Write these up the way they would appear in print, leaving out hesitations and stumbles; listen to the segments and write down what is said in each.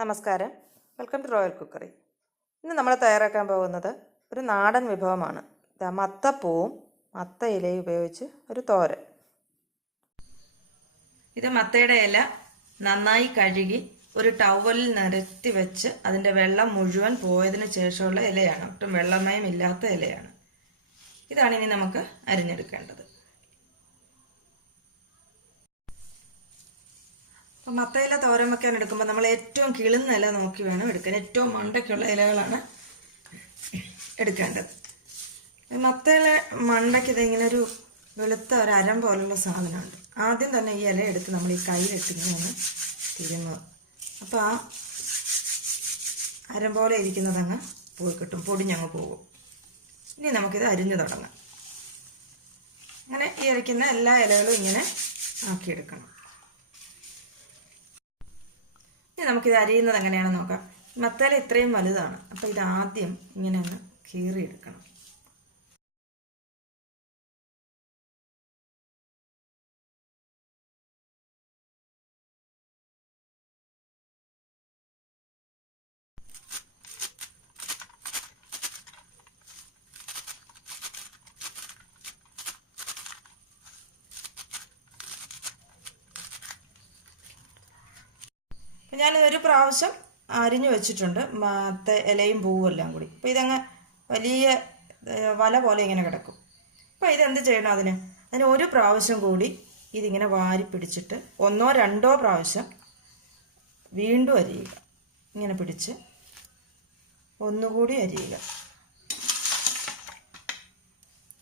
നമസ്കാരം, welcome to royal cookery. ഇന്ന് നമ്മൾ തയ്യാറാക്കാൻ പോകുന്നത് ഒരു നാടൻ വിഭവമാണ്. മത്തപ്പൂവും മത്ത ഇലയും ഉപയോഗിച്ച് ഒരു തോരൻ. ഇത് മത്തയുടെ ഇല നന്നായി കഴുകി ഒരു ടവലിൽ നിരത്തി വെച്ച് അതിൻ്റെ വെള്ളം മുഴുവൻ പോയതിന് ശേഷമുള്ള ഇലയാണ്. ഒട്ടും വെള്ളമയം ഇല്ലാത്ത ഇലയാണ്. ഇതാണ് ഇനി നമുക്ക് അരിഞ്ഞെടുക്കേണ്ടത്. അപ്പോൾ മത്തയില തോരൻ വെക്കാൻ എടുക്കുമ്പോൾ നമ്മൾ ഏറ്റവും കിളുന്ന ഇല നോക്കി വേണം എടുക്കാൻ. ഏറ്റവും മണ്ടയ്ക്കുള്ള ഇലകളാണ് എടുക്കേണ്ടത്. മത്തയില മണ്ടയ്ക്ക് ഇതിങ്ങനെ ഒരു വെളുത്ത ഒരു അരം പോലുള്ള സാധനമുണ്ട്. ആദ്യം തന്നെ ഈ ഇല എടുത്ത് നമ്മൾ ഈ കയ്യിലിട്ടിങ്ങനെ ഒന്ന് തിരുമുക. അപ്പോൾ ആ അരം പോലെ ഇരിക്കുന്നതങ്ങ് പോയി കിട്ടും, പൊടിഞ്ഞങ്ങ് പോകും. ഇനി നമുക്കിത് അരിഞ്ഞു തുടങ്ങാം. അങ്ങനെ ഈ അരിക്കുന്ന എല്ലാ ഇലകളും ഇങ്ങനെ ആക്കിയെടുക്കണം. ഇനി നമുക്കിത് അരിയുന്നത് എങ്ങനെയാണെന്ന് നോക്കാം. മത്തയില ഇത്രയും വലുതാണ്, അപ്പോൾ ഇത് ആദ്യം ഇങ്ങനെ ഒന്ന് കീറിയെടുക്കണം. ഞാനിതൊരു പ്രാവശ്യം അരിഞ്ഞു വെച്ചിട്ടുണ്ട്, മത്ത ഇലയും പൂവും എല്ലാം കൂടി. അപ്പോൾ ഇതങ്ങ് വലിയ വല പോലെ ഇങ്ങനെ കിടക്കും. അപ്പോൾ ഇതെന്ത് ചെയ്യണം? അതിന് ഒരു പ്രാവശ്യം കൂടി ഇതിങ്ങനെ വാരി പിടിച്ചിട്ട് 1 or 2 പ്രാവശ്യം വീണ്ടും അരിയുക. ഇങ്ങനെ പിടിച്ച് ഒന്നുകൂടി അരിയുക.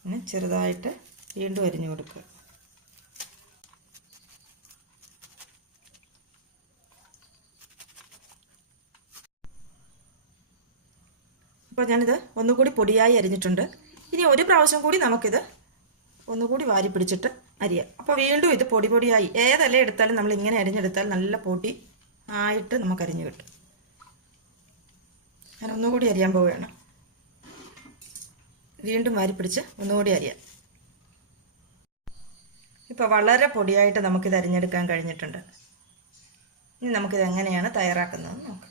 ഇങ്ങനെ ചെറുതായിട്ട് വീണ്ടും അരിഞ്ഞു കൊടുക്കുക. അപ്പോൾ ഞാനിത് ഒന്നുകൂടി പൊടിയായി അരിഞ്ഞിട്ടുണ്ട്. ഇനി ഒരു പ്രാവശ്യം കൂടി നമുക്കിത് ഒന്നുകൂടി വാരി പിടിച്ചിട്ട് അരിയാം. അപ്പോൾ വീണ്ടും ഇത് പൊടി പൊടിയായി. ഏതല്ല എടുത്താലും നമ്മൾ ഇങ്ങനെ അരിഞ്ഞെടുത്താൽ നല്ല പൊടി ആയിട്ട് നമുക്ക് അരിഞ്ഞു കിട്ടും. ഞാൻ ഒന്നുകൂടി അരിയാൻ പോവുകയാണ്. വീണ്ടും വാരി പിടിച്ച് ഒന്നുകൂടി അരിയാം. ഇപ്പോൾ വളരെ പൊടിയായിട്ട് നമുക്കിത് അരിഞ്ഞെടുക്കാൻ കഴിഞ്ഞിട്ടുണ്ട്. ഇനി നമുക്കിത് എങ്ങനെയാണ് തയ്യാറാക്കുന്നതെന്ന് നോക്കാം.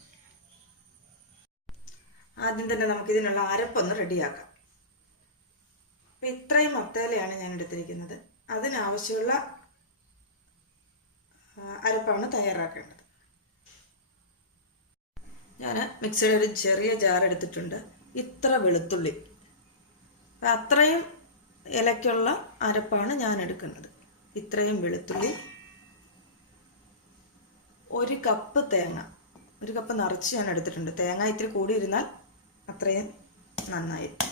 ആദ്യം തന്നെ നമുക്കിതിനുള്ള അരപ്പൊന്ന് റെഡിയാക്കാം. അപ്പം ഇത്രയും മത്തയിലയാണ് ഞാൻ എടുത്തിരിക്കുന്നത്. അതിനാവശ്യമുള്ള അരപ്പാണ് തയ്യാറാക്കേണ്ടത്. ഞാൻ മിക്സിയുടെ ഒരു ചെറിയ ജാർ എടുത്തിട്ടുണ്ട്. ഇത്ര വെളുത്തുള്ളി, അത്രയും ഇലയ്ക്കുള്ള അരപ്പാണ് ഞാൻ എടുക്കുന്നത്. ഇത്രയും വെളുത്തുള്ളി, 1 കപ്പ് തേങ്ങ, 1 കപ്പ് നിറച്ച് ഞാൻ എടുത്തിട്ടുണ്ട്. തേങ്ങ ഇത്തിരി കൂടിയിരുന്നാൽ അത്രയും നന്നായിരിക്കും.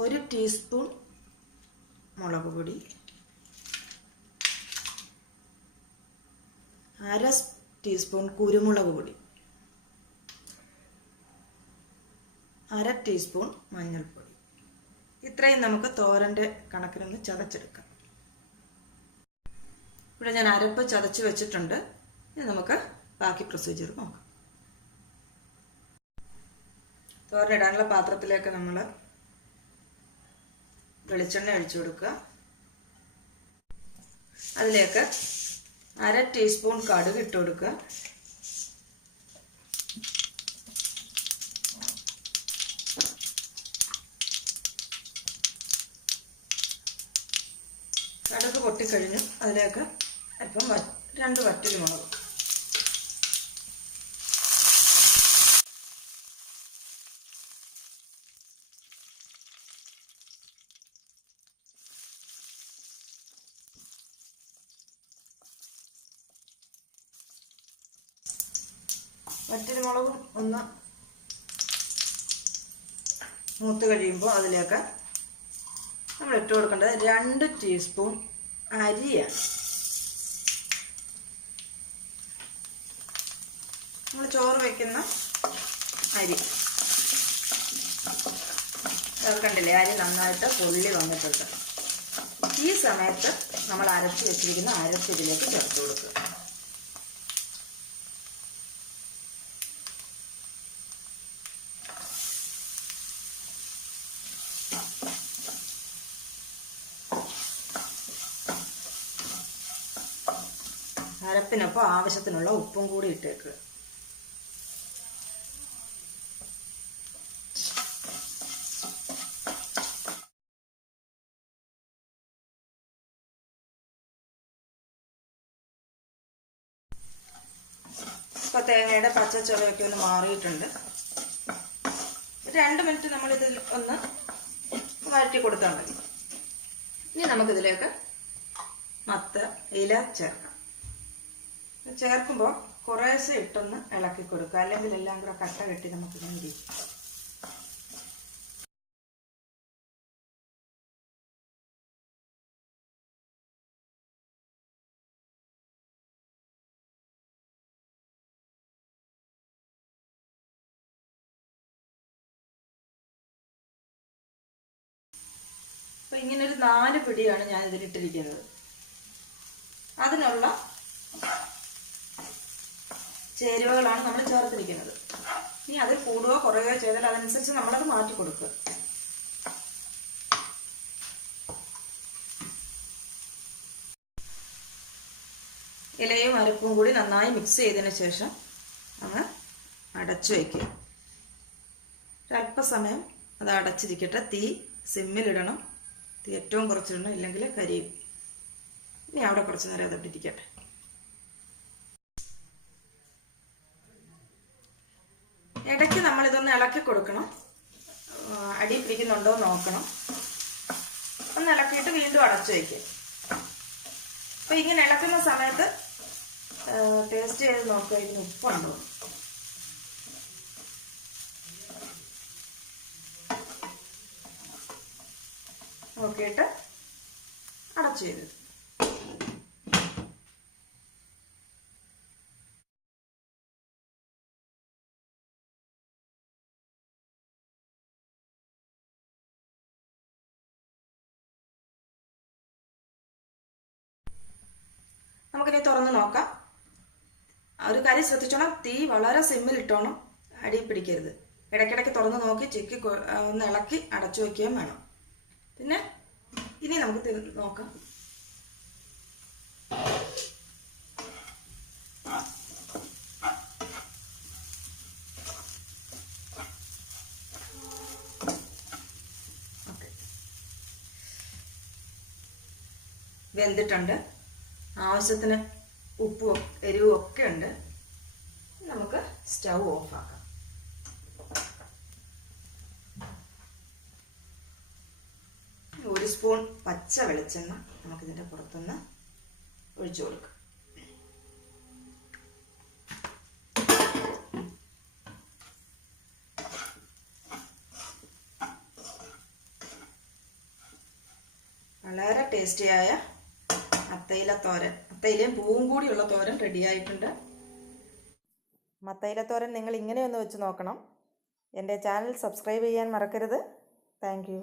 1 ടീസ്പൂൺ മുളക് പൊടി, 1/2 ടീസ്പൂൺ കുരുമുളക് പൊടി, 1/2 ടീസ്പൂൺ മഞ്ഞൾപ്പൊടി. ഇത്രയും നമുക്ക് തോരൻ്റെ കണക്കിനൊന്ന് ചതച്ചെടുക്കാം. ഇവിടെ ഞാൻ അരപ്പ് ചതച്ച് വെച്ചിട്ടുണ്ട്. ഇനി നമുക്ക് ബാക്കി പ്രൊസീജിയർ നോക്കാം. തോരനിടാനുള്ള പാത്രത്തിലേക്ക് നമ്മൾ വെളിച്ചെണ്ണ ഒഴിച്ചു കൊടുക്കുക. അതിലേക്ക് 1/2 ടീസ്പൂൺ കടുക് ഇട്ട് കൊടുക്കുക. കടുക് പൊട്ടിക്കഴിഞ്ഞു അതിലേക്ക് അല്പം 2 വറ്റൽമുളക്, വറ്റൽമുളകും ഒന്ന് മൂത്ത് കഴിയുമ്പോൾ അതിലേക്ക് നമ്മൾ ഇട്ട് കൊടുക്കേണ്ടത് 2 ടീസ്പൂൺ അരിയാണ്. നമ്മൾ ചോറ് വയ്ക്കുന്ന അരി. അത് കണ്ടില്ലേ, അരി നന്നായിട്ട് പൊള്ളി വന്നിട്ടുണ്ട്. ഈ സമയത്ത് നമ്മൾ അരച്ച് വെച്ചിരിക്കുന്ന അരപ്പ് ഇതിലേക്ക് ചേർത്ത് കൊടുക്കുക. അരപ്പിനൊപ്പം ആവശ്യത്തിനുള്ള ഉപ്പും കൂടി ഇട്ടേക്കുക. ഇപ്പോൾ തേങ്ങയുടെ പച്ച ചുവയൊക്കെ ഒന്ന് മാറിയിട്ടുണ്ട്. 2 മിനിറ്റ് നമ്മളിതിൽ ഒന്ന് വഴറ്റി കൊടുത്താൽ മതി. ഇനി നമുക്കിതിലേക്ക് മത്ത ഇല ചേർക്കാം. ചേർക്കുമ്പോൾ കുറേശ്ശെ ഇട്ടൊന്ന് ഇളക്കി കൊടുക്കുക, അല്ലെങ്കിൽ എല്ലാം കൂടെ കട്ട കെട്ടി നമുക്കിങ്ങനെ ഇരിക്കും. അപ്പോൾ ഇങ്ങനൊരു 4 പിടിയാണ് ഞാൻ ഇതിലിട്ടിരിക്കുന്നത്. അതിനുള്ള ചേരുവകളാണ് നമ്മൾ ചേർത്തിരിക്കുന്നത്. ഇനി അത് കൂടുകയോ കുറയുകയോ ചെയ്താൽ അതനുസരിച്ച് നമ്മളത് മാറ്റി കൊടുക്കുക. ഇലയും അരപ്പും കൂടി നന്നായി മിക്സ് ചെയ്തതിന് ശേഷം നമ്മൾ അടച്ചു വയ്ക്കുക. ഒരല്പസമയം അത് അടച്ചിരിക്കട്ടെ. തീ സിമ്മിലിടണം. തീ ഏറ്റവും കുറച്ചിടണം, ഇല്ലെങ്കിൽ കരിയും. ഇനി അവിടെ കുറച്ച് നേരം അതവിടെ ഇരിക്കട്ടെ. ഇടയ്ക്ക് നമ്മളിതൊന്ന് ഇളക്കി കൊടുക്കണം. അടി പിടിക്കുന്നുണ്ടോ നോക്കണം. ഒന്ന് ഇളക്കിയിട്ട് വീണ്ടും അടച്ചു വയ്ക്കുക. അപ്പോൾ ഇങ്ങനെ ഇളക്കുന്ന സമയത്ത് ടേസ്റ്റ് ചെയ്ത് നോക്കുക, ഇതിന് ഉപ്പുണ്ടോ. നോക്കിയിട്ട് അടച്ചു ചെയ്തത്. നമുക്കിനി തുറന്ന് നോക്കാം. ഒരു കാര്യം ശ്രദ്ധിച്ചോണം, തീ വളരെ സിമ്മിലിട്ടോണം, അടി പിടിക്കരുത്. ഇടയ്ക്കിടയ്ക്ക് തുറന്ന് നോക്കി ചിക്കി ഒന്ന് ഇളക്കി അടച്ചു വയ്ക്കുകയും വേണം. പിന്നെ ഇനി നമുക്ക് നോക്കാം. വെന്തിട്ടുണ്ട്. ആവശ്യത്തിന് ഉപ്പും എരിവും ഒക്കെ ഉണ്ട്. നമുക്ക് സ്റ്റൗ ഓഫാക്കാം. ഒരു സ്പൂൺ പച്ച വെളിച്ചെണ്ണ നമുക്കിതിൻ്റെ പുറത്തുനിന്ന് ഒഴിച്ചു കൊടുക്കാം. വളരെ ടേസ്റ്റിയായ മത്തയില തോരൻ, മത്തയിലയും പൂവും കൂടിയുള്ള തോരൻ റെഡിയായിട്ടുണ്ട്. മത്തയില തോരൻ നിങ്ങൾ ഇങ്ങനെയൊന്ന് വെച്ച് നോക്കണം. എൻ്റെ ചാനൽ സബ്സ്ക്രൈബ് ചെയ്യാൻ മറക്കരുത്. Thank you.